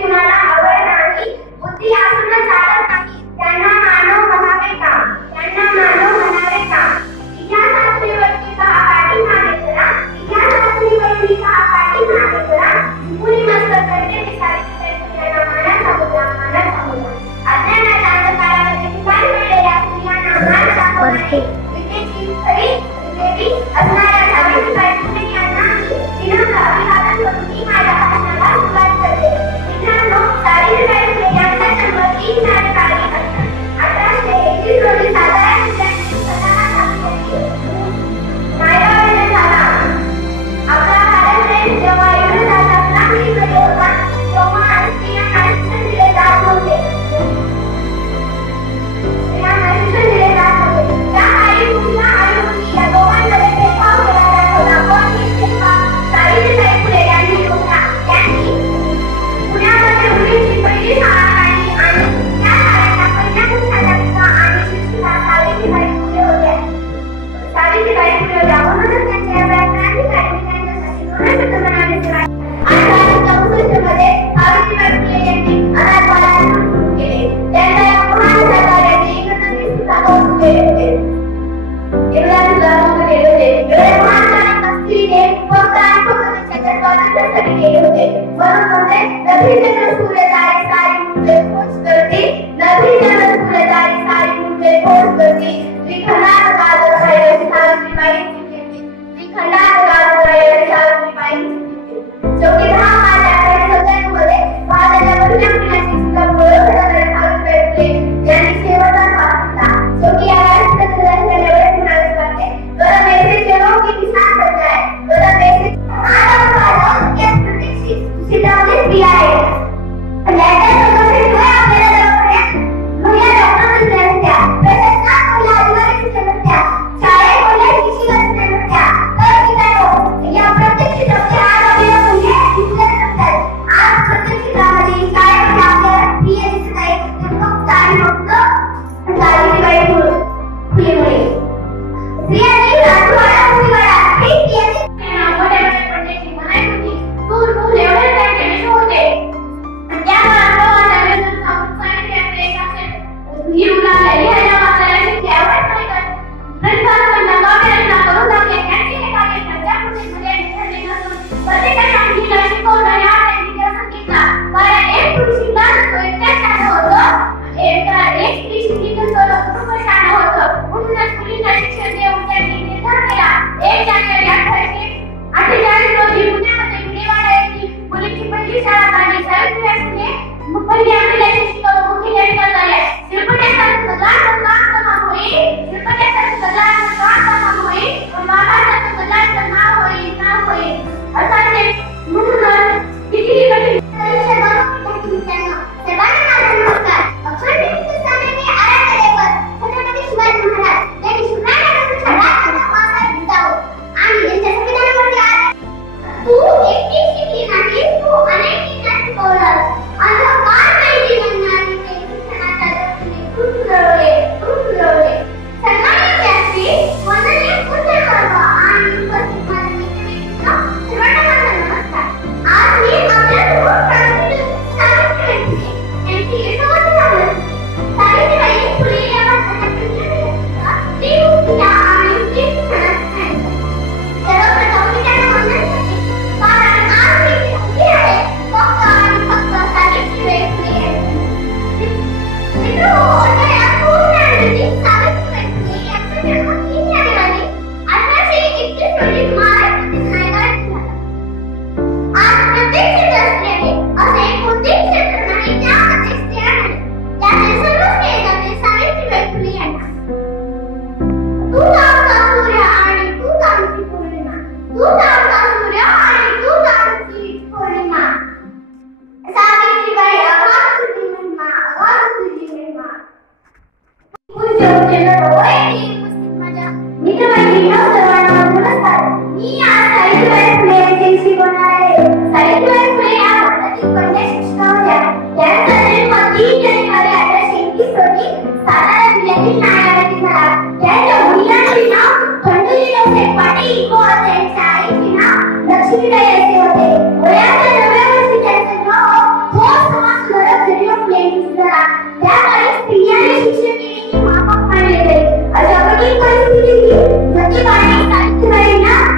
कुणाला आवड नाही, बुद्धी असून चालत नाही, त्यांना मानव म्हणावे का? त्यांना मानव म्हणावे का? इतिहासातली वैदिका पाठीमागे करा, इतिहासातली वैदिका पाठीमागे करा, मुली मस्त करते विचारित त्यांना मानाचा मुद्दा, मानाचा मुद्दा. अज्ञानाच्या अंधकारामध्ये ठिकाण मिळलेल्या स्त्रियांना मान दाखवणारी विद्येची खरी देवी असणाऱ्या सावित्रीबाई फुले यांना विनम्र अभिवादन करून मी माझ्या भाषणाला सुरुवात करते. मित्रांनो, सावित्रीबाई फुले यांचा जन्म 3 जानेवारी 1831 रोजी सातारा जिल्ह्यातील सटाणा तालुक्यातील नायगावमध्ये झाला. आपला भारत देश जेव्हा इंग्रजांच्या गुलामीमध्ये होता तेव्हा स्त्रियांना शिक्षण दिले जात नव्हते. त्या काळी मुलीला आणि मुलगी या दोघांमध्ये भेदभाव केला जात होता. पण हे भेदभाव सावित्रीबाई फुले यांनी रोखला. त्यांनी पुण्यामध्ये मुलींची पहिली शाळा काढली आणि त्या शाळेच्या पहिल्या मुख्याध्यापिका आणि शिक्षिका सावित्रीबाई फुले होत्या. सावित्रीबाई फुले होत्या. म्हणूनच त्यांच्या या क्रांतिकारी त्यांच्यासाठी दोनच बनावले आणि 1864 मध्ये सावित्रीबाई फुले यांनी अनाथ बालकांना सुरू केले. त्यांच्या या महान सहकार्याने इंग्रजांनी सुद्धा कौतुक केले होते. स्वातंत्र्यासाठी केले होते. म्हणून म्हणते नभी जन सूर्यतारे सारी मुले खोज करती, नभी जन सूर्यतारे सारी मुले खोज करती. विखंडात गाजर आहे सावित्रीबाई फुले, विखंडात गाजर आहे सावित्रीबाई फुले. शेवटी 10 मार्च 1897 भारताच्या पहिल्या महिला शिक्षिका म्हणून सावित्रीबाई फुले यांनी शेवटचा श्वास घेतला. शेवटी या राष्ट्रपती एवढेच म्हणावे वाटते, गरम ऐसे चलो की किसान बन जाए, गरम ऐसे आज भारत के प्रतीक्षित सिद्धांत दिया है. लैंडर लोगों जो आपल्याला दवाखान्यात महिला डॉक्टर नसल्या, प्रशासनात महिला अधिकारी नसल्या, शाळेत महिला शिक्षिका नसल्या, तर मित्रांनो या प्रत्येक क्षेत्रामध्ये आज आपल्याला महिला शिक्षक नसतात. आज प्रत्येक क्षेत्रामध्ये शाळेमध्ये आपल्याला स्त्रिया दिसत आहेत. फक्त आणि फक्त सावित्रीबाई फुलेमुळे. स्त्रियांनी राजवाडा मुलीवाडा हे स्त्रियांनी मोठ्या पडण्याची म्हणाई होती. दूर दूर एवढे त्यांचे विश्व होते. त्या काळात लिहायला वाचायला शिकले. आवड नाही करत. ग्रंथांना रचना करून लागले. त्यांची हे कार्य त्यामध्ये ठरले नसून प्रत्येकाने आपल्याला शिकवलं या त्यांनी असं केला. कारण एक पुरुष शिकला नसतो, एकट्याच होतं. एक स्त्री शिकली नसतो, कुटुंब शाळा होतं. म्हणूनच मुलींना शिक्षण देऊन त्यांनी निर्धार केला. 1 जानेवारी 1848 रोजी पुण्यामध्ये विडेवाडा येथील मुलींची पहिली शाळा काढली. सावित्रीबाई फुले पहिली महिला शिक्षिका व मुख्य लेखिका झाल्या. शिल्पण्यासाठी कलांचं काम होईल, शिल्पण्यासाठी कलांचं काम होईल, पण बाबांचं कलांचं नाव होईल असाचे. म्हणूनच किती कठीण सर्वांना नमस्कार. अखंड हिंदुस्थानाने आराखड्यावर छत्रपती शिवाजी महाराज यांनी शिवरायांपासून सर्वात मोठा वारसा जिंकावा आणि त्यांच्या संविधानावरती तू एकटी शिकली नाही, तू अनेकांना शिकवलं. अंधकार माहिती म्हणणारी ते शिक्षणाच्या दृष्टीने तू सुधरवले. सन्मानित व्यासपीठ, वंदनीय पूज्यवर्ग आणि उपस्थित माझे मित्रमैत्रिणींनो, सर्वांना माझा नमस्कार. आज मी आपल्यासमोर सावित्रीबाई फुले यांची यशोगाथा सांगत होते. सावित्रीबाई फुले या भारताच्या पहिल्या स्त्रीमुक्तीच्या आणि स्त्री शिक्षणाचा सर्वप्रथम मी त्यांना वंदन करते. कारण आज मी मुलगी आहे फक्त आणि फक्त सावित्रीबाई फुले यांची. मित्रांनो, या पूर्ण आणि सावित्रीबाई फुले यांचा जन्म 3 जानेवारी 1831 रोजी महाराष्ट्रातील नायगाव येथे झाला. आज प्रत्येक क्षेत्र स्त्री आहे असे कोणतेही क्षेत्र नाही ज्यामध्ये स्त्रिया नाही. त्याचे सर्व श्रेय जाते सावित्रीबाई फुले यांना. तू आमचा सूर्य आणि तू आमची पौर्णिमा, तू आमचा सूर्य आणि तू आमची पौर्णिमा. सावित्रीबाई अगाध तुझी महिमा, अगाध तुझी महिमा. पूज्य उपस्थित माझ्या मित्रमैत्रिणींनो, सर्वांना नमस्कार. मी आज सावित्रीबाई फुले यांची शिकवणार आहे. सावित्रीबाई फुले या भारतातील पहिल्या शिक्षिका होत्या. त्यांचा जन्म 3 जानेवारी 1831 रोजी सातारा जिल्ह्यातील नायगाव येथे झाला. त्यांच्या वडिलांचे नाव खंडोजी जोसेफ पाटील व त्यांच्या आईचे नाव लक्ष्मीबाई असे होते. वयाच्या 9व्या वर्षी त्यांचे नाव प्रतिभाने सावित्रीबाईंना